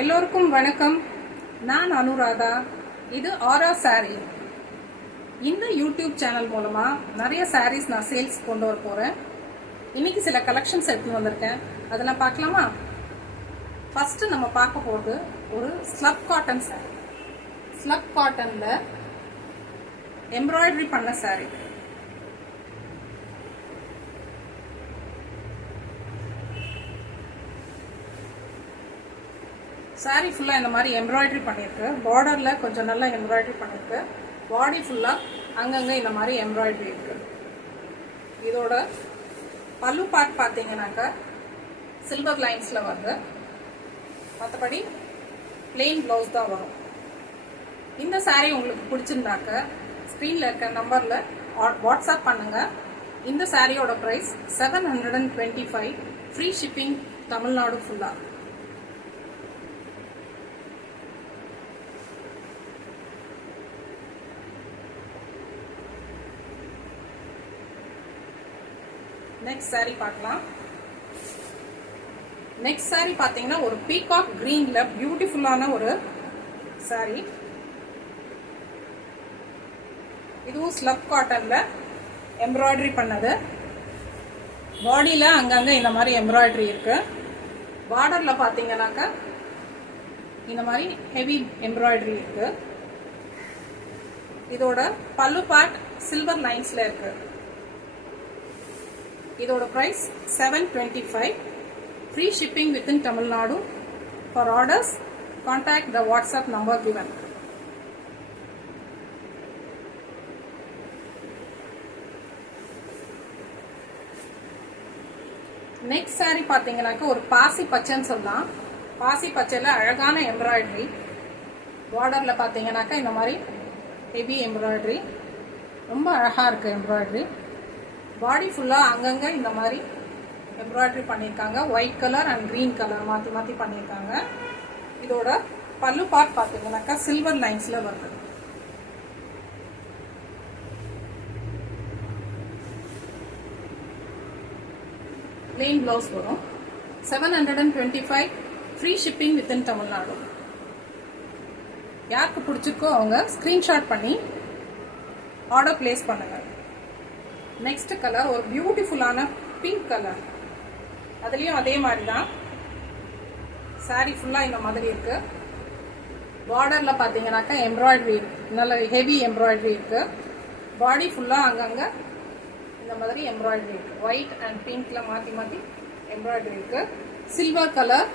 எல்லோருக்கும் வணக்கம். நான் அனுராதா. இது ஆரா சாரி. இந்த யூடியூப் சேனல் மூலமா நிறைய சாரீஸ் நான் சேல்ஸ் கொண்டு வர போறேன். இன்னைக்கு சில கலெக்ஷன்ஸ் எடுத்து வந்திருக்கேன். அதெல்லாம் பார்க்கலாமா? ஃபர்ஸ்ட் நம்ம பார்க்க போறது ஒரு ஸ்லப் காட்டன் சாரி. ஸ்லப் காட்டன்ல எம்ப்ராய்டரி பண்ண சாரி. சாரி ஃபுல்லா இந்த மாதிரி எம்ப்ராய்டரி பண்ணிருக்கு. பார்டர்ல கொஞ்சம் நல்லா எம்ப்ராய்டரி பண்ணிருக்கு. பாடி ஃபுல்லா அங்கங்க இந்த மாதிரி எம்ப்ராய்டரி இருக்கு. இதோட பல்லு பார்ட் பாத்தீங்கன்னாக்கா சில்வர் லைன்ஸ்ல வருது. மற்றபடி பிளெயின் பிளவுஸ் தான் வரும். இந்த சாரி உங்களுக்கு பிடிச்சிருந்தாக்க ஸ்கிரீன்ல இருக்க நம்பர்ல வாட்ஸ்அப் பண்ணுங்க. இந்த சாரியோட பிரைஸ் 725, ஃப்ரீ ஷிப்பிங் தமிழ்நாடு ஃபுல்லா. நெக்ஸ்ட் சாரி பார்க்கலாம். நெக்ஸ்ட் சாரி பாத்தீங்கன்னா ஒரு பீகாக் கிரீன்ல பியூட்டிஃபுல்லான ஒரு சாரி. இதுவும் ஸ்லப் காட்டன்ல எம்ப்ராய்டரி பண்ணது. பாடியில அங்கங்க இந்த மாதிரி எம்ப்ராய்டரி இருக்கு. பார்டர்ல பாத்தீங்கன்னாக்கா இந்த மாதிரி ஹெவி எம்ப்ராய்டரி இருக்கு. இதோட பல்லு பார்ட் சில்வர் லைன்ஸ்ல இருக்கு. இதோட price 725, free shipping within Tamil Nadu. For orders, contact the WhatsApp number given. Next sorry பாத்தீங்கன்னாக்க ஒரு பாசி பச்சைன்னு சொல்லலாம். பாசி பச்சையில அழகான எம்ப்ராய்டரி. பார்டர்ல பாத்தீங்கன்னாக்கா இந்த மாதிரி ஹெவி எம்ப்ராய்டரி. ரொம்ப அழகா இருக்கு எம்ப்ராய்டரி. பாடி ஃபுல்லா அங்கங்க இந்த மாதிரி எம்ப்ராய்டரி பண்ணியிருக்காங்க. White colour and green colour மாத்தி மாத்தி பண்ணியிருக்காங்க. இதோட பல்லு பார்ட் பாத்தீங்கன்னாக்கா சில்வர் லைன்ஸ்ல வருது. பிளெயின் பிளவுஸ் வரும். 725, ஃப்ரீ ஷிப்பிங் வித்தின் தமிழ்நாடு. யாருக்கு பிடிச்சிருக்கோ அவங்க ஸ்கிரீன்ஷாட் பண்ணி ஆர்டர் பிளேஸ் பண்ணுங்க. நெக்ஸ்ட் கலர் ஒரு பியூட்டிஃபுல்லான பிங்க் கலர். அதுலயும் அதே மாதிரி தான் சாரி ஃபுல்லா இந்த மாதிரி இருக்கு. பார்டர்ல பாத்தீங்கன்னாக்கா எம்ப்ராய்டரி நல்ல ஹெவி எம்ப்ராய்டரி இருக்கு. பாடி ஃபுல்லா அங்கங்க இந்த மாதிரி எம்ப்ராய்டரி இருக்கு. ஒயிட் அண்ட் பிங்க்ல மாத்தி மாத்தி எம்ப்ராய்டரி இருக்கு. சில்வர் கலர்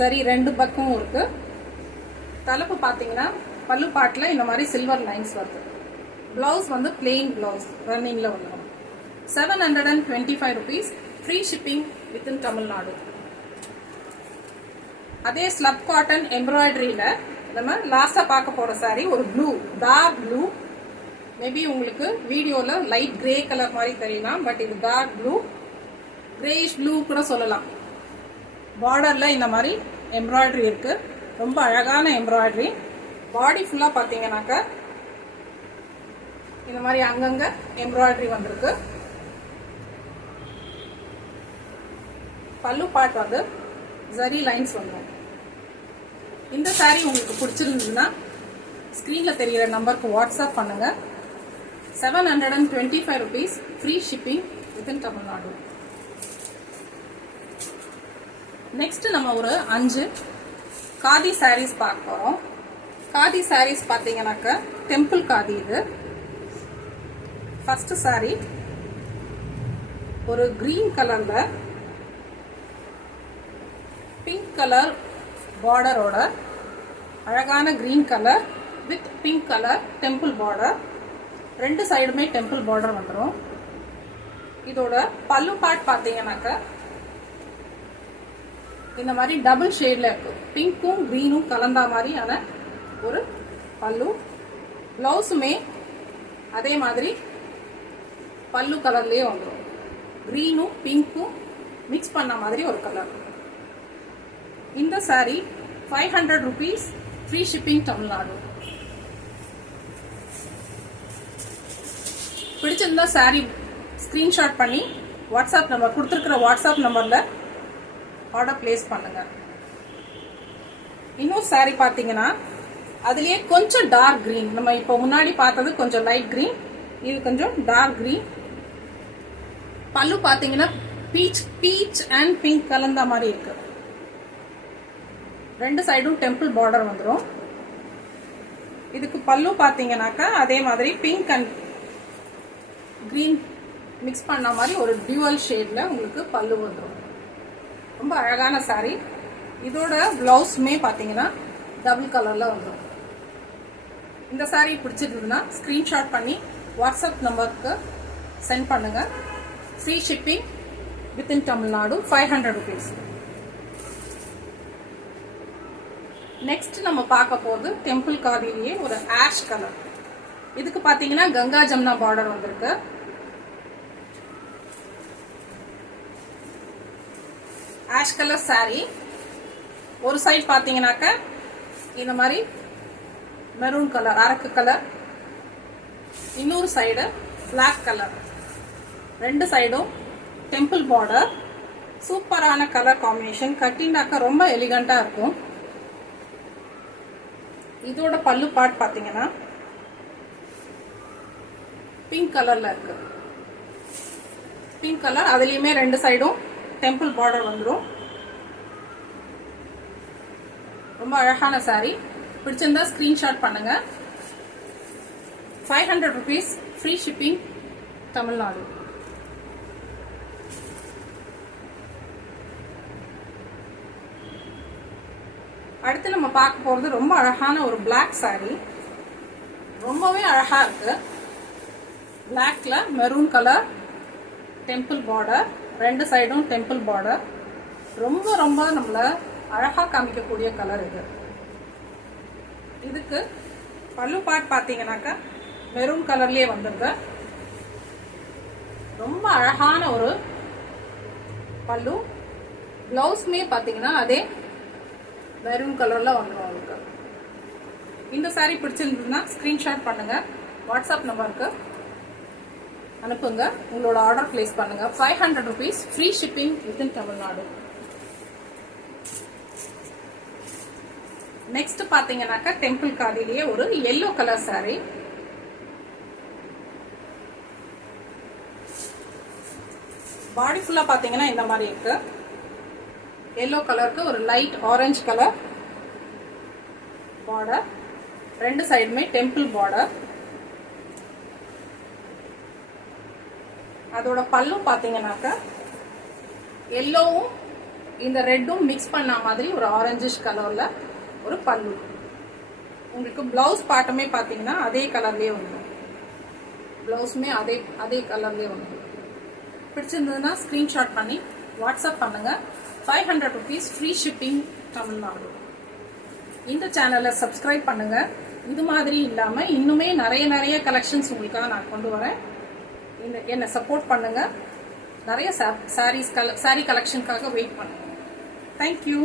ஜரி ரெண்டு பக்கமும் இருக்கு. தலைப்பு பாத்தீங்கன்னா பல்லு பாட்டுல இந்த மாதிரி சில்வர் லைன்ஸ் வருது. பிளவுஸ் வந்து பிளெயின் பிளவுஸ் ரன்னிங்ல வந்துடும். 725 rupees, free shipping within Tamil Nadu. அதே ஸ்லப் காட்டன் எம்ப்ராய்டரியில நம்ம லாஸ்டா பார்க்க போற சாரி ஒரு ப்ளூ, டார்க் ப்ளூ. மேபி உங்களுக்கு வீடியோல லைட் கிரே கலர் மாதிரி தெரியலாம். பட் இது டார்க் ப்ளூ, கிரேயிஷ் ப்ளூ கூட சொல்லலாம். பார்டர்ல இந்த மாதிரி எம்ப்ராய்டரி இருக்கு. ரொம்ப அழகான எம்ப்ராய்டரி. பாடி ஃபுல்லா பாத்தீங்கன்னாக்கா இந்த மாதிரி அங்கங்க எம்ப்ராய்டரி வந்திருக்கு. பல்லு பார்ட் வந்து ஜரி லைன்ஸ் வந்துடும். இந்த சாரி உங்களுக்கு பிடிச்சிருந்ததுன்னா ஸ்கிரீன்ல தெரிகிற நம்பருக்கு வாட்ஸ்அப் பண்ணுங்க. 725 rupees, free shipping within Tamil Nadu. Next நம்ம ஒரு 5 காதி சாரீஸ் பார்க்க போறோம். காதி சாரீஸ் பாத்தீங்கன்னாக்க டெம்பிள் காதி. இது ஃபர்ஸ்ட் சாரி ஒரு கிரீன் கலர்ல பிங்க் கலர் பார்டரோட அழகான green colour with pink colour temple border. ரெண்டு சைடுமே டெம்பிள் பார்டர் வந்துடும். இதோட பல்லு பார்ட் பாத்தீங்கன்னாக்க இந்த மாதிரி டபுள் ஷேட்ல இருக்கு. பிங்க்கும் கிரீனும் கலந்தா மாதிரியான ஒரு பல்லு. பிளவுஸுமே அதே மாதிரி பல்லு கலர்லயே வந்துடும். கிரீனும் பிங்க்கும் மிக்ஸ் பண்ண மாதிரி ஒரு கலர். இந்த sorry 500 rupees, free shipping Tamil Nadu. பிடிச்சிருந்தா சாரி ஸ்கிரீன்ஷாட் பண்ணி வாட்ஸ்அப் நம்பர் கொடுத்துருக்கிற வாட்ஸ்அப் நம்பர்ல ஆர்டர் பிளேஸ் பண்ணுங்க. இன்னொரு சாரி பார்த்தீங்கன்னா அதுலயே கொஞ்சம் டார்க் கிரீன், நம்ம இப்போ முன்னாடி பார்த்தது கொஞ்சம் லைட் கிரீன், இது கொஞ்சம் டார்க் கிரீன். பல்லு பார்த்தீங்கன்னா பீச் அண்ட் பிங்க் கலந்த மாதிரி இருக்கு. ரெண்டு சைடும் டெம்பிள் பார்டர் வந்துடும். இதுக்கு பல்லு பார்த்தீங்கன்னாக்கா அதே மாதிரி பிங்க் அண்ட் கிரீன் மிக்ஸ் பண்ண மாதிரி ஒரு டியூவல் ஷேட்ல உங்களுக்கு பல்லு வந்துடும். ரொம்ப அழகான சாரி. இதோட பிளவுஸுமே பார்த்தீங்கன்னா டபுள் கலர்ல வந்துடும். இந்த சாரி பிடிச்சிருந்ததுன்னா ஸ்கிரீன்ஷாட் பண்ணி வாட்ஸ்அப் நம்பருக்கு சென்ட் பண்ணுங்க. Free shipping within Tamil Nadu, 500 rupees. Next நம்ம பார்க்க போகுது டெம்பிள் காதிலேயே ஒரு ஆஷ் கலர். இதுக்கு பார்த்தீங்கன்னா கங்கா ஜமுனா பார்டர் வந்திருக்கு. Ash colour sorry. ஒரு சைடு பார்த்தீங்கன்னாக்க இந்த மாதிரி மெரூன் கலர் அரக்கு கலர், இன்னொரு சைடு பிளாக் கலர். ரெண்டு சைடும் டெம்பிள் பார்டர். சூப்பரான கலர் காம்பினேஷன். கட்டினாக்க ரொம்ப எலிகண்டா இருக்கும். இதோட பல்லு பார்ட் பார்த்தீங்கன்னா பிங்க் கலர்ல இருக்கு. பிங்க் கலர், அதுலயுமே ரெண்டு சைடும் டெம்பிள் பார்டர் வந்துடும். ரொம்ப அழகான சாரி. பிடிச்சிருந்தா ஸ்கிரீன்ஷாட் பண்ணுங்க. 500 rupees, ஃப்ரீ ஷிப்பிங் தமிழ்நாடு. அடுத்து நம்ம பார்க்க போறது ரொம்ப அழகான ஒரு பிளாக் சாரி. ரொம்பவே அழகா இருக்கு. பிளாக்ல மெரூன் கலர் டெம்பிள் பார்டர், ரெண்டு சைடும் டெம்பிள் பார்டர். ரொம்ப ரொம்ப நம்மள அழகா காமிக்கக்கூடிய கலர் இது. இதுக்கு பல்லு பார்ட் பார்த்தீங்கன்னாக்கா மெரூன் கலர்லயே வந்துருக்கு. ரொம்ப அழகான ஒரு பல்லு. பிளவுஸ்மே பார்த்தீங்கன்னா அதே மெரூன் கலர்ல வந்துடும் உங்களுக்கு. இந்த சாரி பிடிச்சிருந்ததுன்னா ஸ்கிரீன்ஷாட் பண்ணுங்க, வாட்ஸ்அப் நம்பருக்கு அனுப்புங்க, உங்களோட ஆர்டர் பிளேஸ் பண்ணுங்க. 500 rupees, free shipping within Tamil Nadu. Next பாத்தீங்கன்னாக்கா டெம்பிள் காதிலேயே ஒரு எல்லோ கலர் சாரி. பாடி ஃபுல்லா பாத்தீங்கன்னா இந்த மாதிரி இருக்கு. எல்லோ கலருக்கு ஒரு லைட் ஆரஞ்சு கலர் பார்டர், ரெண்டு சைடுமே டெம்பிள் பார்டர். அதோட பல்லு பாத்தீங்கன்னாக்கா எல்லோவும் இந்த ரெட்டும் மிக்ஸ் பண்ண மாதிரி ஒரு ஆரஞ்சிஷ் கலர்ல ஒரு பல்லு. உங்களுக்கு பிளவுஸ் பாட்டுமே பாத்தீங்கன்னா அதே கலர்லயே வந்துடும். பிளவுஸுமே அதே கலர்லயே வந்துடும். பிடிச்சிருந்ததுன்னா ஸ்கிரீன்ஷாட் பண்ணி வாட்ஸ்அப் பண்ணுங்க. 500 rupees, ஃப்ரீ ஷிப்பிங் தமிழ்நாடு. இந்த சேனலை சப்ஸ்கிரைப் பண்ணுங்க. இது மாதிரி இல்லாம இன்னுமே நிறைய கலெக்ஷன்ஸ் உங்களுக்காக நான் கொண்டு வரேன். என்ன சப்போர்ட் பண்ணுங்க. நிறைய சாரி கலெக்ஷனுக்காக வெயிட் பண்ணுங்க. தேங்க்யூ.